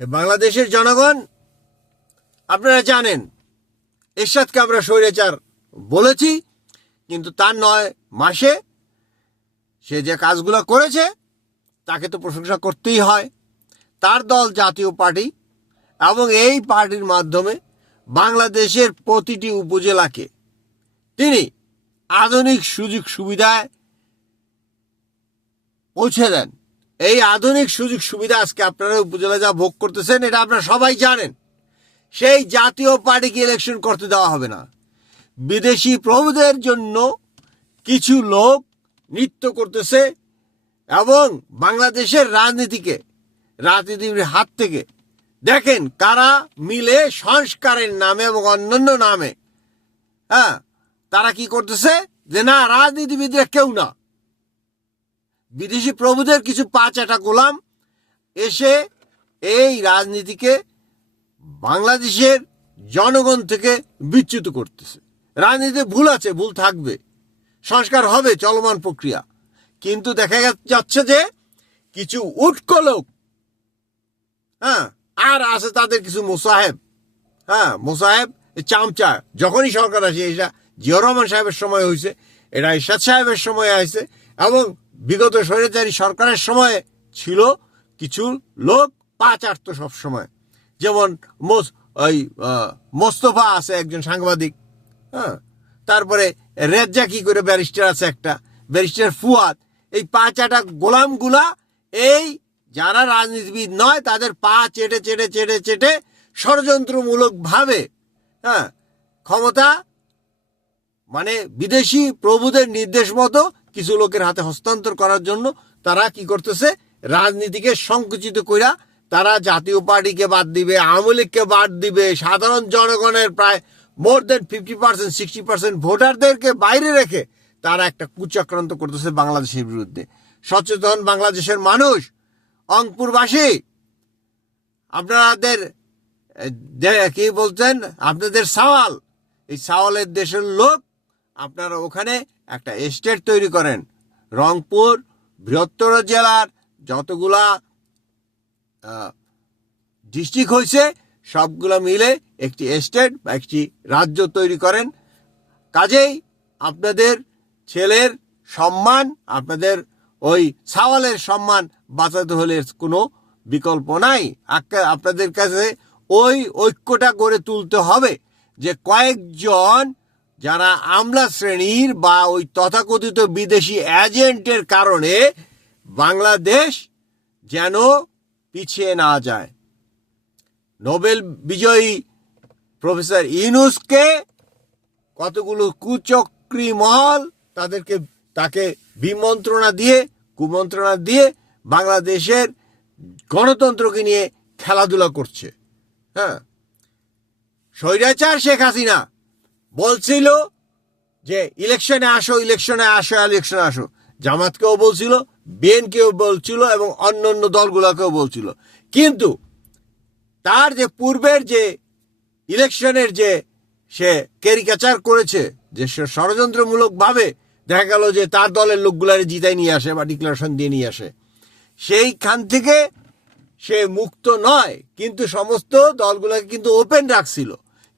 বাংলাদেশের জনগণ, আপনারা জানেন এরশাদকে আমরা স্বৈরাচার বলেছি, কিন্তু তার 9 মাসে সে যে কাজগুলো করেছে তাকে তো প্রশংসা করতেই হয়। তার দল জাতীয় পার্টি, এবং এই পার্টির মাধ্যমে বাংলাদেশের প্রতিটি উপজেলাকে তিনি আধুনিক সুযোগ সুবিধায় পৌঁছে দেন। এই আধুনিক সুযোগ সুবিধা আজকে আপনারা উপজেলা যা ভোগ করতেছেন এটা আপনারা সবাই জানেন। সেই জাতীয় পার্টিকে ইলেকশন করতে দেওয়া হবে না। বিদেশি প্রভুদের জন্য কিছু লোক নৃত্য করতেছে এবং বাংলাদেশের রাজনীতির হাত থেকে দেখেন কারা মিলে সংস্কারের নামে এবং অন্যান্য নামে তারা কি করতেছে, যে না রাজনীতিবিদরা কেউ না, বিদেশি প্রভুদের কিছু পাঁচাটা গোলাম এসে এই রাজনীতিকে বাংলাদেশের জনগণ থেকে বিচ্যুত করতেছে। রাজনীতিতে ভুল আছে, ভুল থাকবে, সংস্কার হবে, চলমান প্রক্রিয়া। কিন্তু দেখা যাচ্ছে যে কিছু উটকো লোক আর আছে তাদের কিছু মোসাহেব চামচা। যখনই সরকার আসে, এটা জিয়াউর রহমান সাহেবের সময় হয়েছে, এটা এরশাদ সাহেবের সময় আসছে, এবং বিগত স্বৈরাচারী সরকারের সময় ছিল কিছু লোক পাচারতো সব সময়। যেমন মোস্তফা আছে একজন সাংবাদিক, তারপরে রেজ্জা কি করে ব্যারিস্টার আছে একটা, ব্যারিস্টার ফুয়াদ। এই পাঁচাটা গোলামগুলা এই যারা রাজনীতিবিদ নয় তাদের পা চেটে চেটে চেটে চেটে ষড়যন্ত্রমূলক ভাবে ক্ষমতা মানে বিদেশি প্রভুদের নির্দেশ মতো কিছু লোকের হাতে হস্তান্তর করার জন্য তারা কি করতেছে, রাজনীতিকে সংকুচিত কইরা তারা জাতীয় পার্টিকে বাদ দিবে, আওয়ামী লীগকে বাদ দিবে, সাধারণ জনগণের প্রায় মোর দেন 50% 60% ভোটারদেরকে বাইরে রেখে তারা একটা কুচক্রান্ত করতেছে বাংলাদেশের বিরুদ্ধে। সচেতন বাংলাদেশের মানুষ, অঙ্কপুরবাসী, আপনাদের কি বলছেন, আপনাদের সাওয়াল, এই সাওয়ালের দেশের লোক, আপনারা ওখানে একটা এস্টেট তৈরি করেন। রংপুর বৃহত্তর জেলার যতগুলা ডিস্ট্রিক্ট হয়েছে সবগুলো মিলে একটি এস্টেট বা একটি রাজ্য তৈরি করেন। কাজেই আপনাদের ছেলের সম্মান, আপনাদের ওই সাওয়ালের সম্মান বাঁচাতে হলে কোনো বিকল্প নাই। আপনাদের কাছে ওই ঐক্যটা গড়ে তুলতে হবে যে কয়েকজন যারা আমলা শ্রেণীর বা ওই তথাকথিত বিদেশি এজেন্টের কারণে বাংলাদেশ যেন পিছিয়ে না যায়। নোবেল বিজয়ী প্রফেসর ইউনূসকে কতগুলো কুচক্রী মহল তাকে কুমন্ত্রণা দিয়ে বাংলাদেশের গণতন্ত্রকে নিয়ে খেলাধুলা করছে। স্বৈরাচার শেখ হাসিনা বলছিল যে ইলেকশনে আসো। জামাতকেও বলছিল, বিএনকেও বলছিল এবং অন্যান্য দলগুলোকেও বলছিল। কিন্তু তার যে পূর্বের যে ইলেকশনের যে সে ক্যারিকেচার করেছে, যে ষড়যন্ত্রমূলক ভাবে দেখা গেল যে তার দলের লোকগুলারে জিতাই নিয়ে আসে বা ডিক্লারেশন দিয়ে নিয়ে আসে, সেইখান থেকে সে মুক্ত নয়, কিন্তু সমস্ত দলগুলোকে কিন্তু ওপেন রাখছিল।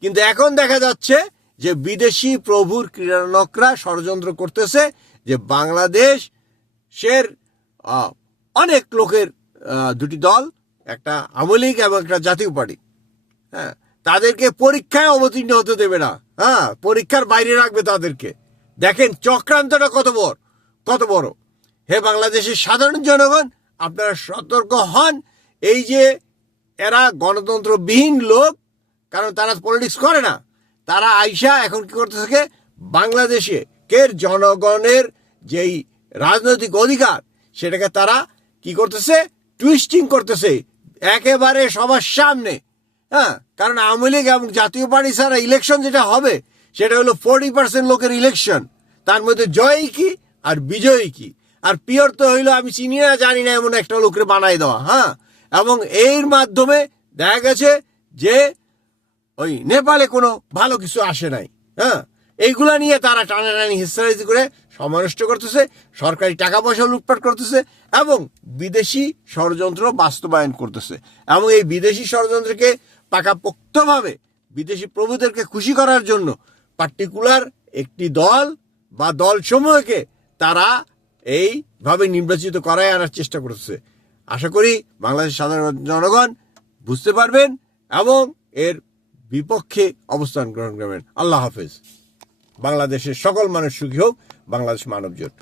কিন্তু এখন দেখা যাচ্ছে যে বিদেশি প্রভুর ক্রীড়ানকরা ষড়যন্ত্র করতেছে যে বাংলাদেশের অনেক লোকের দুটি দল, একটা আওয়ামী লীগ এবং একটা জাতীয় পার্টি, তাদেরকে পরীক্ষায় অবতীর্ণ হতে দেবে না, পরীক্ষার বাইরে রাখবে তাদেরকে। দেখেন চক্রান্তটা কত বড়। হে বাংলাদেশের সাধারণ জনগণ, আপনারা সতর্ক হন। এই যে এরা গণতন্ত্রবিহীন লোক, কারণ তারা পলিটিক্স করে না, তারা আইসা এখন কি করতে থাকে, বাংলাদেশে জনগণের যেই রাজনৈতিক অধিকার সেটাকে তারা কি করতেছে, টুইস্টিং করতেছে একেবারে সবার সামনে। কারণ আওয়ামী লীগ এবং জাতীয় পার্টি ছাড়া ইলেকশন যেটা হবে সেটা হলো 40% লোকের ইলেকশন, তার মধ্যে জয়ী কি আর বিজয়ী কি, আর পিওর তো হইলো আমি চিনি না জানি না এমন একটা লোকের বানাই দেওয়া। এবং এর মাধ্যমে দেখা গেছে যে ওই নেপালে কোনো ভালো কিছু আসে নাই। এইগুলা নিয়ে তারা টানাটানি হিস্সারাইজি করে সময় নষ্ট করতেছে, সরকারি টাকা পয়সা লুটপাট করতেছে এবং বিদেশি ষড়যন্ত্র বাস্তবায়ন করতেছে। এবং এই বিদেশি ষড়যন্ত্রকে পাকাপোক্তভাবে বিদেশি প্রভুদেরকে খুশি করার জন্য পার্টিকুলার একটি দল বা দলসমূহকে তারা এইভাবে নির্বাচিত করায় আনার চেষ্টা করতেছে। আশা করি বাংলাদেশের সাধারণ জনগণ বুঝতে পারবেন এবং এর বিপক্ষে অবস্থান গ্রহণ করবেন। আল্লাহ হাফেজ। বাংলাদেশের সকল মানুষ সুখী হোক। বাংলাদেশ মানব জোট।